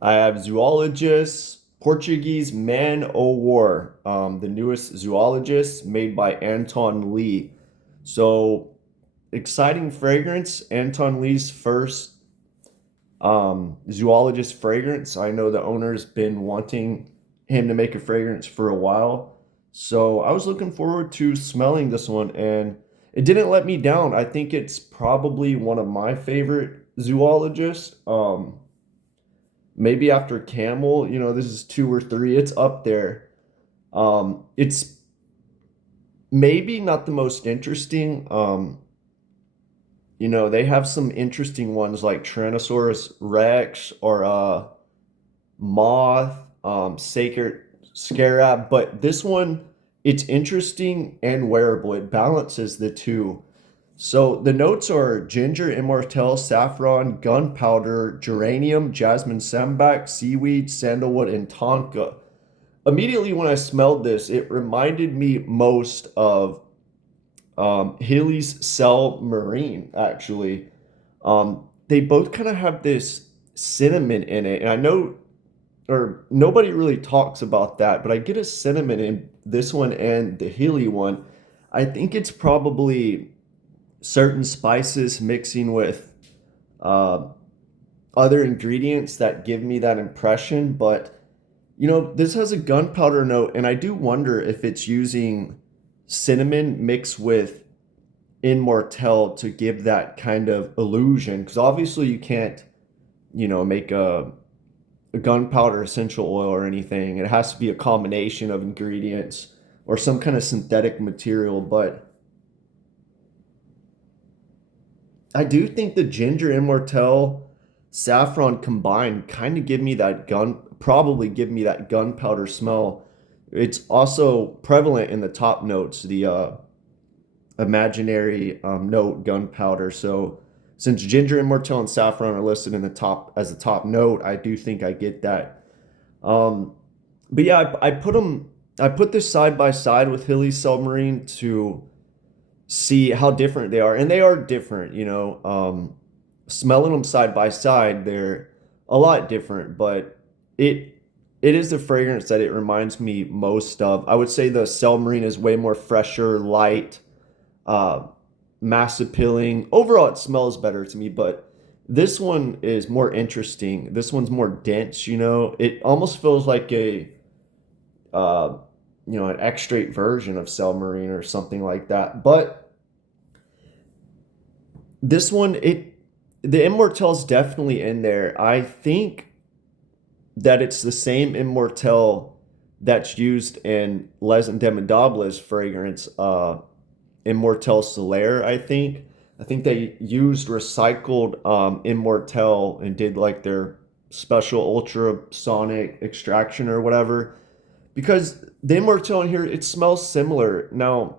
I have Zoologist, Portuguese Man O' War, the newest Zoologist made by Anton Lee. So exciting fragrance. Anton Lee's first Zoologist fragrance. I know the owner's been wanting him to make a fragrance for a while. So I was looking forward to smelling this one and it didn't let me down. I think it's probably one of my favorite zoologists. Maybe after Camel, this is two or three. It's up there. It's maybe not the most interesting. They have some interesting ones like Tyrannosaurus Rex or Moth, Sacred Scarab, but this one, it's interesting and wearable. It balances the two. So the notes are ginger, immortelle, saffron, gunpowder, geranium, jasmine sambac, seaweed, sandalwood, and tonka. Immediately when I smelled this, it reminded me most of Haley's Cell Marine, actually. They both kind of have this cinnamon in it, and I know, or nobody really talks about that, but I get a cinnamon in this one and the Haley one. I think it's probably certain spices mixing with uh, other ingredients that give me that impression. But this has a gunpowder note, and I do wonder if it's using cinnamon mixed with immortelle to give that kind of illusion. Because obviously you can't, make a gunpowder essential oil or anything. It has to be a combination of ingredients or some kind of synthetic material. But I do think the ginger, immortelle, saffron combined kind of probably give me that gunpowder smell. It's also prevalent in the top notes, the imaginary note gunpowder. So since ginger, immortelle, and saffron are listed in the top as the top note, I do think I get that. Um, but yeah, I put them. I put this side by side with Hilly's Submarine to see how different they are, and they are different. Smelling them side by side, they're a lot different, but it it is the fragrance that it reminds me most of. I would say the Submarine is way more fresher, light, uh, mass appealing. Overall, it smells better to me, but this one is more interesting. This one's more dense. It almost feels like uh, an extrait version of Cell Marine or something like that. But this one, the Immortel's definitely in there. I think that it's the same Immortel that's used in Les Indemodables fragrance, Immortel Solaire, I think. I think they used recycled Immortel and did like their special ultrasonic extraction or whatever. Because the Immortel in here, it smells similar. Now,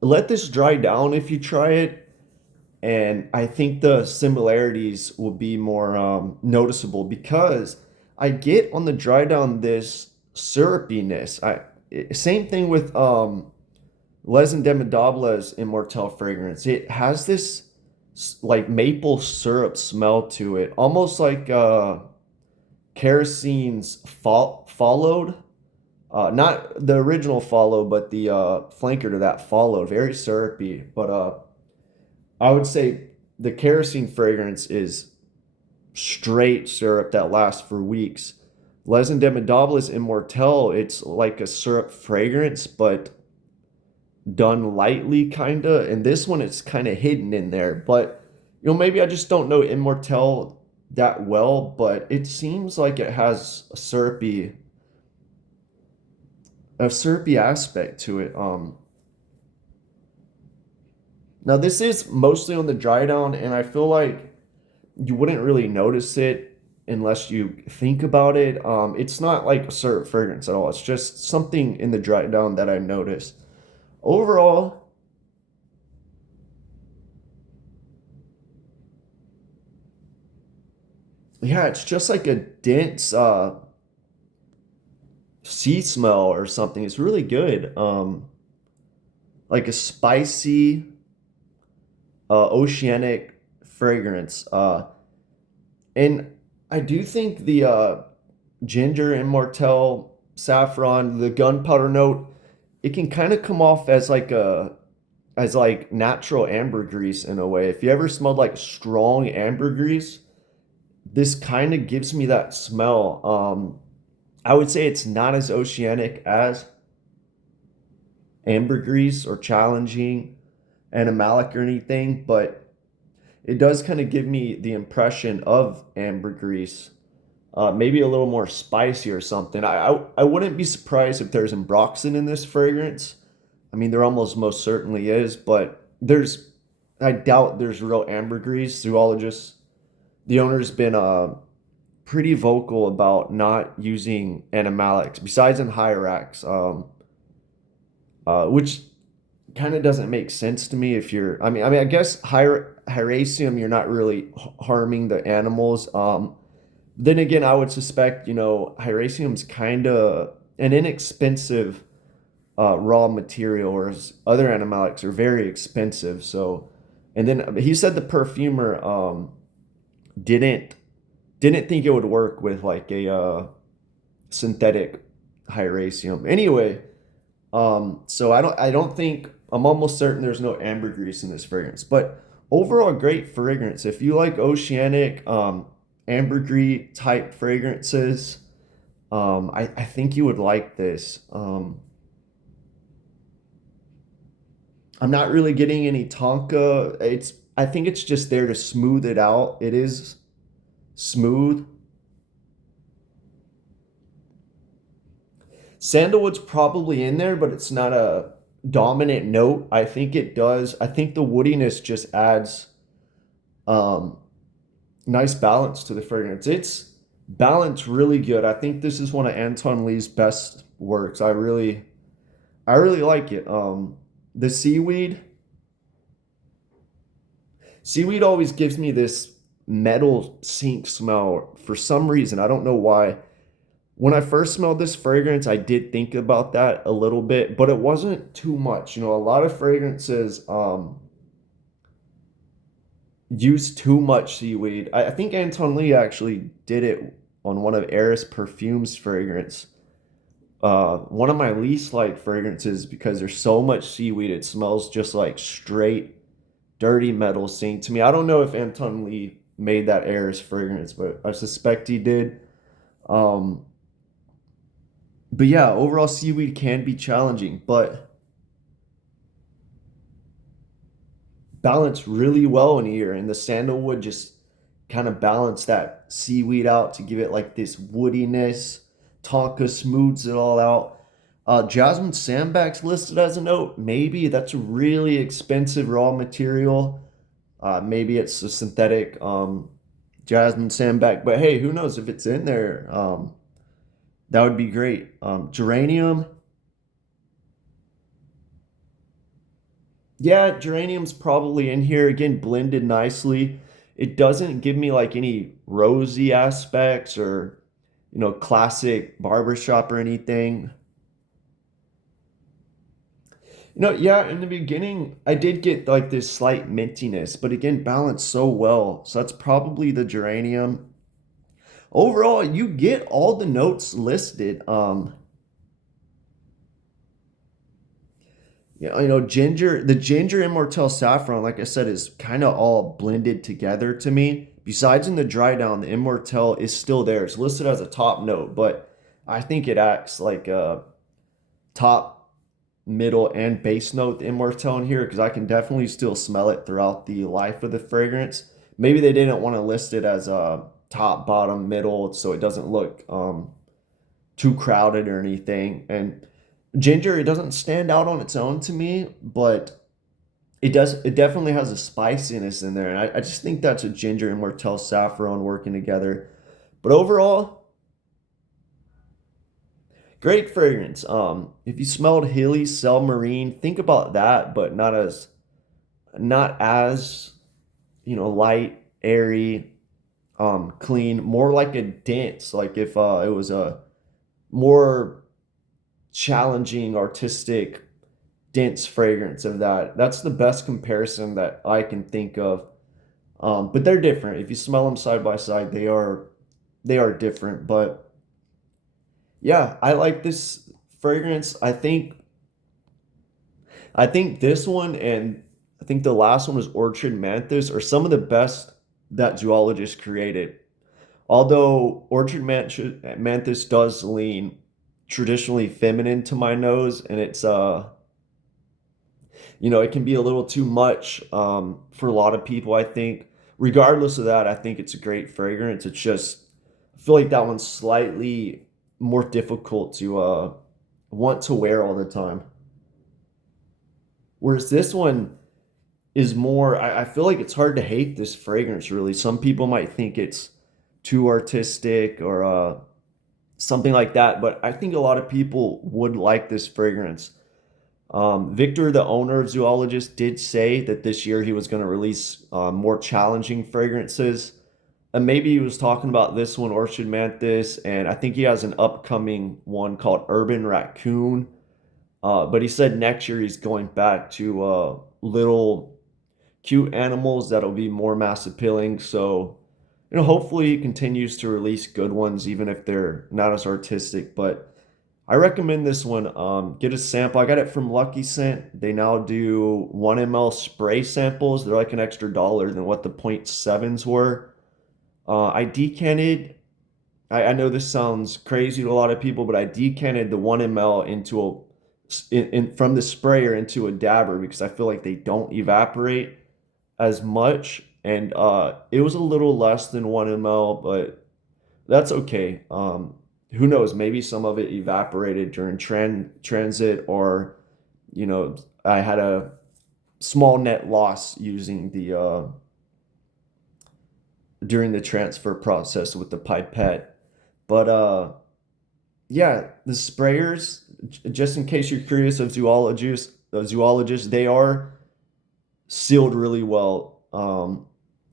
let this dry down if you try it, and I think the similarities will be more noticeable because I get on the dry down this syrupiness. Same thing with Les Indemodables Immortel fragrance. It has this like maple syrup smell to it, almost like kerosene's followed. Not the original follow, but the flanker to that followed. Very syrupy, but I would say the kerosene fragrance is straight syrup that lasts for weeks. Les Indemodables Immortel, it's like a syrup fragrance, but done lightly, kinda. And this one, it's kind of hidden in there. But maybe I just don't know Immortel that well, but it seems like it has a syrupy aspect to it. Now this is mostly on the dry down, and I feel like you wouldn't really notice it unless you think about it. It's not like a syrup fragrance at all. It's just something in the dry down that I noticed. Overall, yeah, it's just like a dense sea smell or something. It's really good. Like a spicy oceanic fragrance. And I do think the ginger, immortelle, saffron, the gunpowder note, it can kind of come off as like a as like natural ambergris in a way. If you ever smelled like strong ambergris, this kind of gives me that smell. I would say it's not as oceanic as ambergris or challenging animalic or anything, but it does kind of give me the impression of ambergris. Maybe a little more spicy or something. I wouldn't be surprised if there's ambroxan in this fragrance. I mean, there almost most certainly is, but I doubt there's real ambergris. Zoologists, the owner's been pretty vocal about not using animalics besides in hyrax, which kind of doesn't make sense to me. If you're, I guess hyraceum, you're not really harming the animals. Then again, I would suspect, hyraceum's kind of an inexpensive raw material, whereas other animalics are very expensive. So, and then he said the perfumer didn't didn't think it would work with like a synthetic hyraceum. Anyway, so I don't think I'm almost certain there's no ambergris in this fragrance, but overall great fragrance. If you like oceanic ambergris type fragrances, I think you would like this. I'm not really getting any tonka. I think it's just there to smooth it out. It is smooth. Sandalwood's probably in there, but it's not a dominant note. I think it does. I think the woodiness just adds um, nice balance to the fragrance. It's balanced really good. I think this is one of Anton Lee's best works. I really like it. The seaweed always gives me this metal sink smell for some reason. I don't know why. When I first smelled this fragrance, I did think about that a little bit, but it wasn't too much. A lot of fragrances use too much seaweed. I think Anton Lee actually did it on one of Eris Perfume's fragrance. One of my least liked fragrances because there's so much seaweed. It smells just like straight dirty metal sink to me. I don't know if Anton Lee made that Eris fragrance, but I suspect he did. Um, but yeah, overall seaweed can be challenging, but balanced really well in here. And the sandalwood just kind of balanced that seaweed out to give it like this woodiness. Tonka smooths it all out. Jasmine sandbags listed as a note. Maybe that's a really expensive raw material. Maybe it's a synthetic jasmine sandbag, but hey, who knows if it's in there? That would be great. Geranium, yeah, geranium's probably in here again, blended nicely. It doesn't give me like any rosy aspects or classic barbershop or anything. Yeah, in the beginning, I did get like this slight mintiness, but again, balanced so well. So that's probably the geranium. Overall, you get all the notes listed. Yeah, the ginger immortelle saffron, like I said, is kind of all blended together to me. Besides in the dry down, the immortelle is still there. It's listed as a top note, but I think it acts like a top, middle, and base note, the immortelle in here, because I can definitely still smell it throughout the life of the fragrance. Maybe they didn't want to list it as a top, bottom, middle, so it doesn't look too crowded or anything. And ginger, it doesn't stand out on its own to me, but it definitely has a spiciness in there. And I just think that's a ginger and Martell saffron working together. But overall, great fragrance. If you smelled hilly, cell marine, think about that, but not as light, airy, clean, more like a dense, like if it was a more challenging, artistic, dense fragrance of that. That's the best comparison that I can think of. But they're different. If you smell them side by side, they are they are different. But yeah, I like this fragrance. I think this one and I think the last one was Orchard Mantis are some of the best that Zoologist created. Although Mantis does lean traditionally feminine to my nose, and it can be a little too much for a lot of people, I think. Regardless of that, I think it's a great fragrance. It's just, I feel like that one's slightly more difficult to want to wear all the time. Whereas this one is more, I feel like it's hard to hate this fragrance, really. Some people might think it's too artistic or something like that, but I think a lot of people would like this fragrance. Victor, the owner of Zoologist, did say that this year he was going to release more challenging fragrances. And maybe he was talking about this one, Orchid Mantis, and I think he has an upcoming one called Urban Raccoon. But he said next year he's going back to little cute animals that'll be more mass appealing. So, hopefully he continues to release good ones, even if they're not as artistic. But I recommend this one. Get a sample. I got it from Lucky Scent. They now do 1 ml spray samples. They're like an extra dollar than what the point sevens were. I decanted. I know this sounds crazy to a lot of people, but I decanted the 1 ml into from the sprayer into a dabber because I feel like they don't evaporate as much. And it was a little less than 1 ml, but that's okay. Who knows? Maybe some of it evaporated during transit, or I had a small net loss using the during the transfer process with the pipette. But yeah, the sprayers. Just in case you're curious of zoologists, they are sealed really well.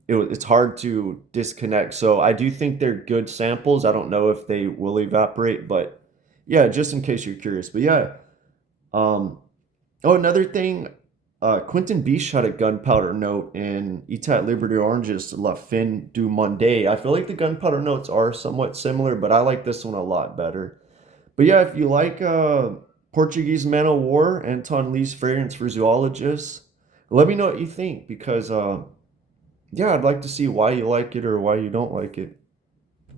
It's hard to disconnect. So I do think they're good samples. I don't know if they will evaporate, but yeah, just in case you're curious. But yeah, oh, another thing, Quentin Biche had a gunpowder note in Etat Liberty Orange's La Fin du Monde. I feel like the gunpowder notes are somewhat similar, but I like this one a lot better. But yeah, if you like Portuguese Man of War, Anton Lee's fragrance for zoologists, let me know what you think because yeah, I'd like to see why you like it or why you don't like it.